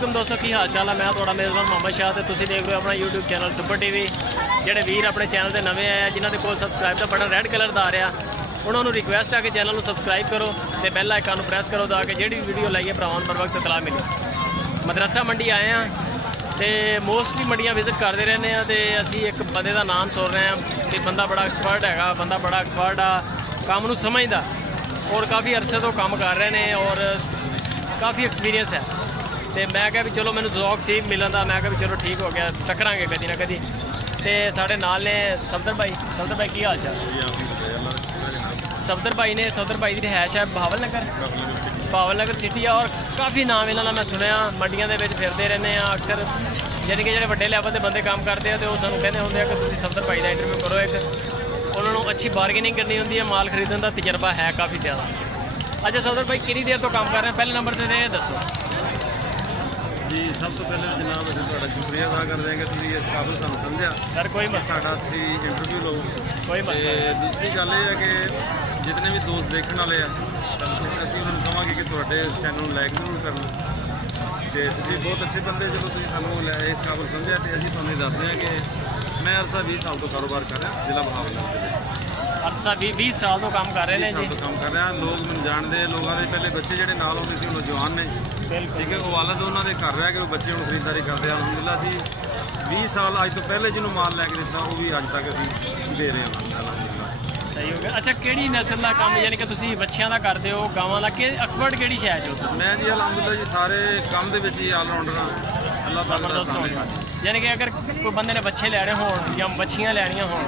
वालेकुम दोस्तों, की हाल चाल है। मैं थोड़ा मेज़बान मोहम्मद शाह ते तुसीं देख रहे हो अपना यूट्यूब चैनल सुपर टीवी। ਜਿਹੜੇ ਵੀਰ ਆਪਣੇ ਚੈਨਲ ਤੇ ਨਵੇਂ ਆਏ ਆ, ਜਿਨ੍ਹਾਂ ਦੇ ਕੋਲ ਸਬਸਕ੍ਰਾਈਬ ਦਾ ਬਟਨ ਰੈੱਡ ਕਲਰ ਦਾ ਆ ਰਿਹਾ, ਉਹਨਾਂ ਨੂੰ ਰਿਕੁਐਸਟ ਆ ਕਿ ਚੈਨਲ ਨੂੰ ਸਬਸਕ੍ਰਾਈਬ ਕਰੋ ਤੇ ਬੈਲ ਆਈਕਨ ਨੂੰ ਪ੍ਰੈਸ ਕਰੋ ਤਾਂ ਕਿ ਜਿਹੜੀ ਵੀਡੀਓ ਲਾਈਏ ਭਰਾਵਾਂ ਨੂੰ बर वक्त ਇਤਲਾਹ ਮਿਲੇ। ਮਦਰਸਾ ਮੰਡੀ ਆਏ ਆ ਤੇ ਮੋਸਟਲੀ ਮੰਡੀਆਂ ਵਿਜ਼ਿਟ ਕਰਦੇ ਰਹਿੰਦੇ ਆ ਤੇ ਅਸੀਂ ਇੱਕ ਬੰਦੇ ਦਾ ਨਾਮ ਸੁਣ ਰਹੇ ਆ ਕਿ ਬੰਦਾ ਬੜਾ ਐਕਸਪਰਟ ਹੈਗਾ, ਬੰਦਾ ਬੜਾ ਐਕਸਪਰਟ ਆ, ਕੰਮ ਨੂੰ ਸਮਝਦਾ ਔਰ ਕਾफ़ी ਅਰਸੇ ਤੋਂ ਕੰਮ ਕਰ ਰਹੇ ਨੇ ਔਰ ਕਾफ़ी ਐਕਸਪੀਰੀਅੰਸ ਹੈ। ਤੇ ਮੈਂ ਕਿਹਾ ਵੀ ਚਲੋ ਮੈਨੂੰ ਜ਼ੌਕ ਸੀ ਮਿਲਣ ਦਾ, ਮੈਂ ਕਿਹਾ ਵੀ ਚਲੋ ਠੀਕ ਹੋ ਗਿਆ, ਟੱਕਰਾਂਗੇ ਕਦੀ ਨਾ ਕਦੀ। ਤੇ ਸਾਡੇ ਨਾਲ ਨੇ ਸਫਦਰ ਭਾਈ। ਸਫਦਰ ਭਾਈ ਕੀ ਹਾਲ ਚਾਲ? ਸਫਦਰ ਭਾਈ ਨੇ, ਸਫਦਰ ਭਾਈ ਦੀ ਰਿਹਾਇਸ਼ ਹੈ ਬਹਾਵਲ ਨਗਰ ਸਿਟੀ ਆ ਔਰ ਕਾफ़ी ਨਾਮ ਇਹਨਾਂ ਦਾ ਮੈਂ ਸੁਣਿਆ, ਮੰਡੀਆਂ ਦੇ ਵਿੱਚ ਫਿਰਦੇ ਰਹਿੰਦੇ ਆ ਅਕਸਰ, ਯਾਨੀ ਕਿ ਜਿਹੜੇ ਵੱਡੇ ਲੈਵਲ ਦੇ ਬੰਦੇ ਕੰਮ ਕਰਦੇ ਆ ਤੇ ਉਹ ਸਾਨੂੰ ਕਹਿੰਦੇ ਹੁੰਦੇ ਆ ਕਿ ਤੁਸੀਂ ਸਫਦਰ ਭਾਈ ਦਾ ਇੰਟਰਵਿਊ ਕਰੋ। ਇੱਕ ਉਹਨਾਂ ਨੂੰ ਅੱਛੀ ਬਾਰਗੇਨਿੰਗ ਕਰਨੀ ਹੁੰਦੀ ਹੈ, ਮਾਲ ਖਰੀਦਣ ਦਾ ਤਜਰਬਾ ਹੈ ਕਾफ़ੀ ਜ਼ਿਆਦਾ। अच्छा सफदर भाई कितनी देर तो काम कर रहे हैं? पहले नंबर से दसो जी। सब तो पहले जनाब असं तुहाडा शुक्रिया अदा कर देंगे, तुसीं इस काबिल सानूं समझिया सर। कोई मसला साडा तुसीं इंटरव्यू लो, कोई मसला। दूसरी गल ये है कि जितने भी दोस्त देखने वाले हैं असीं उन्होंने कहांगे कि तुहाडे इस चैनल नूं लाइक जरूर करना कि तुसीं बहुत अच्छे बंदे, जो तुसीं सानूं इस काबिल समझिया ते असीं तुहानूं दस रहे हैं कि मैं अरसा 20 साल तो कारोबार कर रहा जिला बहावल नगर। अरसा 20 साल तो काम कर रहे हैं जी। काम कर रहे हैं, लोग मैंने जानते, लोगों के पहले बच्चे ਜਿਹੜੇ ਨਾਲ ਆਉਂਦੇ ਸੀ ਉਹ ਜਵਾਨ ਨੇ, ਠੀਕ ਹੈ, ਉਹ ਵਾਲਦ ਉਹਨਾਂ ਦੇ ਘਰ ਰਹਿ ਕੇ ਉਹ ਬੱਚੇ ਹੁਣ ਖਰੀਦਦਾਰੀ ਕਰਦੇ ਆ। ਅਲਹਮਦੁਲਿਲਾ ਅਸੀਂ 20 ਸਾਲ ਅੱਜ ਤੋਂ ਪਹਿਲੇ ਜਿਹਨੂੰ ਮਾਲ ਲੈ ਕੇ ਦਿੱਤਾ ਉਹ ਵੀ ਅੱਜ ਤੱਕ ਅਸੀਂ ਦੇ ਰਹੇ ਹਾਂ। ਸਹੀ ਹੋ ਗਿਆ। ਅੱਛਾ ਕਿਹੜੀ ਨਸਲ ਦਾ ਕੰਮ, ਯਾਨੀ ਕਿ ਤੁਸੀਂ ਬੱਚਿਆਂ ਦਾ ਕਰਦੇ ਹੋ, ਗਾਵਾਂ ਦਾ, ਕਿ ਐਕਸਪਰਟ ਕਿਹੜੀ ਸ਼ਾਇਦ ਹੋ? ਮੈਂ ਜੀ ਅਲਹਮਦੁਲਿਲਾ ਜੀ ਸਾਰੇ ਕੰਮ ਦੇ ਵਿੱਚ ਹੀ ਆਲਰਾਊਂਡਰ ਹਾਂ। ਅੱਲਾਹ ਤਾਲਾ ਦਾ ਯਾਨੀ ਕਿ ਅਗਰ ਕੋਈ ਬੰਦੇ ਨੇ ਬੱਚੇ ਲੈਣੇ ਹੋਣ ਜਾਂ ਬੱਚੀਆਂ ਲੈਣੀਆਂ ਹੋਣ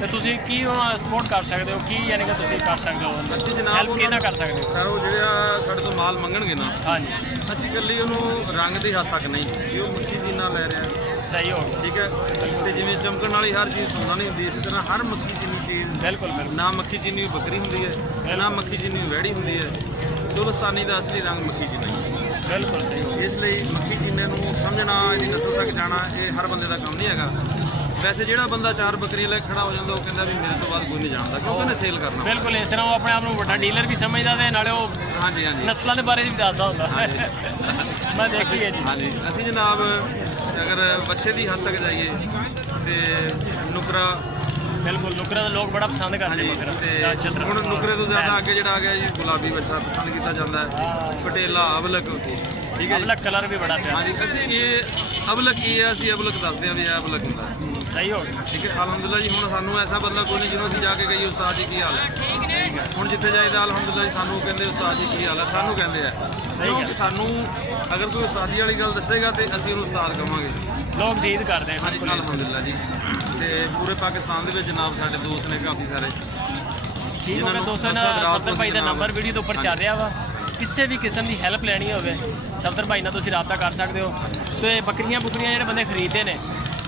ਤੇ ਤੁਸੀਂ ਕੀ ਉਹਨਾਂ ਸਪੋਰਟ ਕਰ ਸਕਦੇ ਹੋ, ਕੀ ਯਾਨੀ ਕਿ ਤੁਸੀਂ ਕਰ ਸਕਦੇ ਹੋ? ਅਸੀਂ ਜਨਾਬ ਹੈਲਪ ਕਿਹਨਾਂ ਕਰ ਸਕਦੇ ਹੋ? ਸਰ ਉਹ ਜਿਹੜਾ ਸਾਡੇ ਤੋਂ ਮਾਲ ਮੰਗਣਗੇ ਨਾ, ਹਾਂਜੀ, ਅਸੀਂ ਇਕੱਲੀ ਉਹਨੂੰ ਰੰਗ ਦੀ ਹੱਦ ਤੱਕ ਨਹੀਂ ਕਿ ਉਹ ਮੱਖੀ ਜੀਨਾ ਲੈ ਰਿਹਾ। ਸਹੀ ਹੋ ਗਿਆ, ਠੀਕ ਹੈ। ਤੇ ਜਿਵੇਂ ਚਮਕਣ ਵਾਲੀ ਹਰ ਚੀਜ਼ ਸੋਨਾ ਨਹੀਂ ਹੁੰਦੀ, ਇਸੇ ਤਰ੍ਹਾਂ ਹਰ ਮੱਖੀ ਜਿੰਨੀ ਚੀਜ਼ ਬਿਲਕੁਲ ਨਾ ਮੱਖੀ ਜਿੰਨੀ ਬੱਕਰੀ ਹੁੰਦੀ ਹੈ, ਨਾ ਮੱਖੀ ਜਿੰਨੀ ਵਹਿੜੀ ਹੁੰਦੀ ਹੈ। ਚੁਲਸਤਾਨੀ ਦਾ ਅਸਲੀ ਰੰਗ ਮੱਖੀ ਜਿੰਨਾ ਹੀ। ਬਿਲਕੁਲ ਸਹੀ। ਇਸ ਲਈ ਮੱਖੀ ਜਿੰਨੇ ਨੂੰ ਸਮਝਣਾ, ਇਹਦੀ ਨਸਲ ਤੱਕ ਜਾਣਾ, ਇਹ ਹਰ ਬੰਦੇ ਦਾ ਕੰਮ ਨਹੀਂ ਹੈਗਾ। ਵੈਸੇ ਜਿਹੜਾ ਬੰਦਾ 4 ਬੱਕਰੀਆਂ ਲੈ ਖੜਾ ਹੋ ਜਾਂਦਾ ਉਹ ਕਹਿੰਦਾ ਵੀ ਮੇਰੇ ਤੋਂ ਬਾਅਦ ਕੋਈ ਨਹੀਂ ਜਾਣਦਾ, ਕਿਉਂਕਿ ਉਹਨੇ ਸੇਲ ਕਰਨਾ। ਬਿਲਕੁਲ ਇਸ ਤਰ੍ਹਾਂ ਉਹ ਆਪਣੇ ਆਪ ਨੂੰ ਵੱਡਾ ਡੀਲਰ ਵੀ ਸਮਝਦਾ ਤੇ ਨਾਲੇ ਉਹ ਹਾਂਜੀ ਨਸਲਾਂ ਦੇ ਬਾਰੇ ਵੀ ਦੱਸਦਾ ਹੁੰਦਾ। ਮੈਂ ਦੇਖੀ ਹੈ ਜੀ। ਹਾਂਜੀ ਅਸੀਂ ਜਨਾਬ ਅਗਰ ਬੱਚੇ ਦੀ ਹੱਦ ਤੱਕ ਜਾਈਏ ਤੇ ਨੁਕਰਾ, ਬਿਲਕੁਲ ਨੁਕਰਾ ਦਾ ਲੋਕ ਬੜਾ ਪਸੰਦ ਕਰਦੇ ਤੇ ਹੁਣ ਨੁਕਰੇ ਤੋਂ ਜ਼ਿਆਦਾ ਅੱਗੇ ਜਿਹੜਾ ਆ ਗਿਆ ਜੀ ਗੁਲਾਬੀ ਬੱਚਾ ਪਸੰਦ ਕੀਤਾ ਜਾਂਦਾ ਹੈ, ਪਟੇਲਾ, ਅਬਲਕ, ਠੀਕ ਹੈ। ਅਬਲਕ ਕਲਰ ਵੀ ਬੜਾ ਪਿਆਰਾ। ਹਾਂਜੀ ਅਸੀਂ ਇਹ ਅਬਲਕ ਕੀ ਹੈ, ਅਸੀਂ ਅਬਲਕ ਦੱਸਦੇ ਹਾਂ ਵੀ ਇਹ ਅਬਲਕ ਹੁੰਦਾ। ਸਹੀ ਹੋ ਗਿਆ, ਠੀਕ ਹੈ। ਅਲਹਮਦੁਲਿਲਾ ਜੀ ਹੁਣ ਸਾਨੂੰ ਐਸਾ ਬੰਦਾ ਕੋਈ ਨਹੀਂ ਜਿਹਨੂੰ ਅਸੀਂ ਜਾ ਕੇ ਕਹੀਏ ਉਸਤਾਦ ਜੀ ਕੀ ਹਾਲ ਹੈ। ਹੁਣ ਜਿੱਥੇ ਜਾਈਦਾ ਅਲਹਮਦੁਲਿਲਾ ਜੀ ਸਾਨੂੰ ਕਹਿੰਦੇ ਉਸਤਾਦ ਜੀ ਕੀ ਹਾਲ ਹੈ, ਸਾਨੂੰ ਕਹਿੰਦੇ ਆ। ਕਿਉਂਕਿ ਸਾਨੂੰ ਅਗਰ ਕੋਈ ਉਸਤਾਦੀ ਵਾਲੀ ਗੱਲ ਦੱਸੇਗਾ ਤੇ ਅਸੀਂ ਉਹਨੂੰ ਉਸਤਾਦ ਕਹਾਂਗੇ। ਲੋਕ ਦੀਦ ਕਰਦੇ ਹਾਂਜੀ ਅਲਹਮਦੁਲਿਲਾ ਜੀ। ਤੇ ਪੂਰੇ ਪਾਕਿਸਤਾਨ ਦੇ ਵਿੱਚ ਜਨਾਬ ਸਾਡੇ ਦੋਸਤ ਨੇ ਕਾਫੀ ਸਾਰੇ। ਠੀਕ ਹੋ ਗਿਆ ਦੋਸਤੋ, ਸਫਦਰ ਭਾਈ ਦਾ ਨੰਬਰ ਵੀਡੀਓ ਦੇ ਉੱਪਰ ਚੱਲ ਰਿਹਾ ਵਾ। ਕਿਸੇ ਵੀ ਕਿਸਮ ਦੀ ਹੈਲਪ ਲੈਣੀ ਹੋਵੇ ਸਫਦਰ ਭਾਈ ਨਾਲ ਤੁਸੀਂ ਰਾਬਤਾ ਕਰ ਸਕਦੇ ਹੋ। ਤੇ ਬੱਕਰੀਆਂ ਜਿਹੜੇ ਬੰਦੇ ਖਰੀਦਦੇ ਨੇ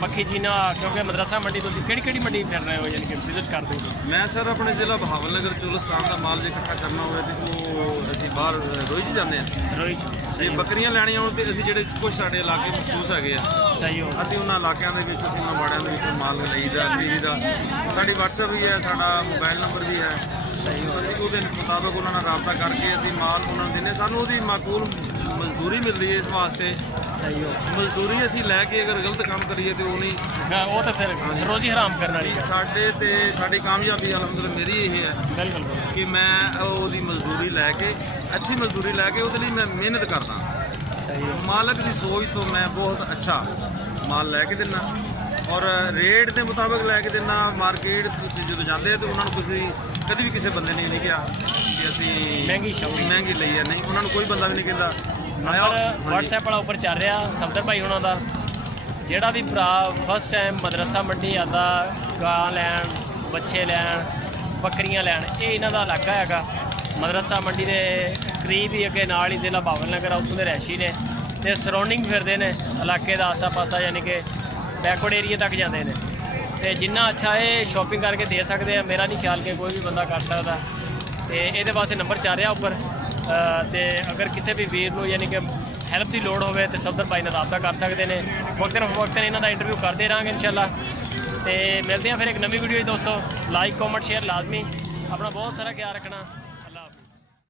ਮੱਖੀ ਜੀਨਾ, ਕਿਉਂਕਿ ਮਦਰਸਾ ਮੰਡੀ ਤੁਸੀਂ ਕਿਹੜੀ ਮੰਡੀ ਫਿਰ ਰਹੇ ਹੋ, ਯਾਨੀ ਕਿ ਵਿਜ਼ਿਟ ਕਰਦੇ ਹੋ? ਮੈਂ ਸਰ ਆਪਣੇ ਜ਼ਿਲ੍ਹਾ ਬਹਾਵਲ ਨਗਰ ਚੁਲਸਤਾਨ ਦਾ ਮਾਲ ਜੇ ਇਕੱਠਾ ਕਰਨਾ ਹੋਵੇ ਤੇ ਉਹ ਅਸੀਂ ਬਾਹਰ ਰੋਈ 'ਚ ਜਾਂਦੇ ਹਾਂ। ਰੋਈ 'ਚ ਜੇ ਬੱਕਰੀਆਂ ਲੈਣੀਆਂ ਹੋਣ ਤੇ ਅਸੀਂ ਜਿਹੜੇ ਕੁਝ ਸਾਡੇ ਇਲਾਕੇ ਮਖਸੂਸ ਹੈਗੇ ਆ, ਸਹੀ ਹੋ, ਅਸੀਂ ਉਹਨਾਂ ਇਲਾਕਿਆਂ ਦੇ ਵਿੱਚ, ਅਸੀਂ ਉਹਨਾਂ ਬਾੜਿਆਂ ਦੇ ਵਿੱਚ ਮਾਲ ਲਈਦਾ, ਖਰੀਦੀਦਾ। ਸਾਡੀ WhatsApp ਵੀ ਹੈ, ਸਾਡਾ ਮੋਬਾਈਲ ਨੰਬਰ ਵੀ ਹੈ। ਸਹੀ ਹੋ। ਅਸੀਂ ਉਹਦੇ ਮੁਤਾਬਕ ਉਹਨਾਂ ਨਾਲ ਰਾਬਤਾ ਕਰਕੇ ਅਸੀਂ ਮਾਲ ਉਹਨਾਂ ਨੂੰ ਦਿੰਦੇ। ਸਾਨੂੰ ਉਹਦੀ ਮਾਕੂਲ ਮਜ਼ਦੂਰੀ ਮਿਲਦੀ ਹੈ ਇਸ ਵਾਸਤੇ। ਸਹੀ ਹੋ। ਮਜ਼ਦੂਰੀ ਅਸੀਂ ਲੈ ਕੇ ਅਗਰ ਗਲਤ ਕੰਮ ਕਰੀਏ ਤੇ ਉਹ ਨਹੀਂ, ਉਹ ਤਾਂ ਫਿਰ ਰੋਜ਼ੀ ਹਰਾਮ ਕਰਨ ਵਾਲੀ ਸਾਡੇ ਤੇ ਸਾਡੀ ਕਾਮਯਾਬੀ ਅਲਹਮਦੁਲਿਲਾ ਮੇਰੀ ਇਹ ਹੈ। ਬਿਲਕੁਲ ਕਿ ਮੈਂ ਉਹਦੀ ਮਜ਼ਦੂਰੀ ਲੈ ਕੇ, ਅੱਛੀ ਮਜ਼ਦੂਰੀ ਲੈ ਕੇ ਉਹਦੇ ਲਈ ਮੈਂ ਮਿਹਨਤ ਕਰਦਾ। ਸਹੀ। ਮਾਲਕ ਦੀ ਸੋਚ ਤੋਂ ਮੈਂ ਬਹੁਤ ਅੱਛਾ ਮਾਲ ਲੈ ਕੇ ਦਿੰਦਾ ਔਰ ਰੇਟ ਦੇ ਮੁਤਾਬਕ ਲੈ ਕੇ ਦਿੰਦਾ। ਮਾਰਕੀਟ ਜਦੋਂ ਜਾਂਦੇ ਤੇ ਉਹਨਾਂ ਨੂੰ ਤੁਸੀਂ ਕਦੀ ਵੀ ਕਿਸੇ ਬੰਦੇ ਨੇ ਨਹੀਂ ਕਿਹਾ ਕਿ ਅਸੀਂ ਮਹਿੰਗੀ ਲਈ ਹੈ, ਨਹੀਂ, ਉਹਨਾਂ ਨੂੰ ਕੋਈ ਬੰਦਾ ਵੀ ਨਹੀਂ ਕਹਿੰਦਾ। ਨੰਬਰ WhatsApp ਵਾਲਾ ਉੱਪਰ ਚੱਲ ਰਿਹਾ ਸਫਦਰ ਭਾਈ ਉਹਨਾਂ ਦਾ। ਜਿਹੜਾ ਵੀ ਭਰਾ ਫਸਟ ਟਾਈਮ ਮਦਰਸਾ ਮੰਡੀ ਆਉਂਦਾ ਗਾਂ ਲੈਣ, ਬੱਚੇ ਲੈਣ, ਬੱਕਰੀਆਂ ਲੈਣ, ਇਹ ਇਹਨਾਂ ਦਾ ਇਲਾਕਾ ਹੈਗਾ। ਮਦਰਸਾ ਮੰਡੀ ਦੇ ਕਰੀਬ ਹੀ ਅੱਗੇ ਨਾਲ ਹੀ ਜ਼ਿਲ੍ਹਾ ਬਹਾਵਲ ਨਗਰ, ਉੱਥੋਂ ਦੇ ਰਹਿਸ਼ੀ ਨੇ ਤੇ ਸਰਾਊਂਡਿੰਗ ਫਿਰਦੇ ਨੇ ਇਲਾਕੇ ਦਾ ਆਸਾ ਪਾਸਾ, ਯਾਨੀ ਕਿ ਬੈਕਵਰਡ ਏਰੀਆ ਤੱਕ ਜਾਂਦੇ ਨੇ। ਤੇ ਜਿੰਨਾ ਅੱਛਾ ਇਹ ਸ਼ਾਪਿੰਗ ਕਰਕੇ ਦੇ ਸਕਦੇ ਆ, ਮੇਰਾ ਨਹੀਂ ਖਿਆਲ ਕਿ ਕੋਈ ਵੀ ਬੰਦਾ ਕਰ ਸਕਦਾ। ਤੇ ਇਹਦੇ ਵਾਸਤੇ ਨੰਬਰ ਚੱਲ ਰਿਹਾ ਉੱਪਰ। ਤੇ ਅਗਰ ਕਿਸੇ ਵੀ ਵੀਰ ਨੂੰ ਯਾਨੀ ਕਿ ਹੈਲਪ ਦੀ ਲੋੜ ਹੋਵੇ ਤੇ ਸਫਦਰ ਭਾਈ ਨਾਲ ਰਾਬਤਾ ਕਰ ਸਕਦੇ ਨੇ। ਵਕਤਨ ਇਹਨਾਂ ਦਾ ਇੰਟਰਵਿਊ ਕਰਦੇ ਰਹਾਂਗੇ ਇਨਸ਼ਾਅੱਲਾ। ਤੇ ਮਿਲਦੇ ਹਾਂ ਫਿਰ ਇੱਕ ਨਵੀਂ ਵੀਡੀਓ 'ਚ ਦੋਸਤੋ। ਲਾਈਕ, ਕਮੈਂਟ, ਸ਼ੇਅਰ ਲਾਜ਼ਮੀ। अपना बहुत सारा ख्याल रखना।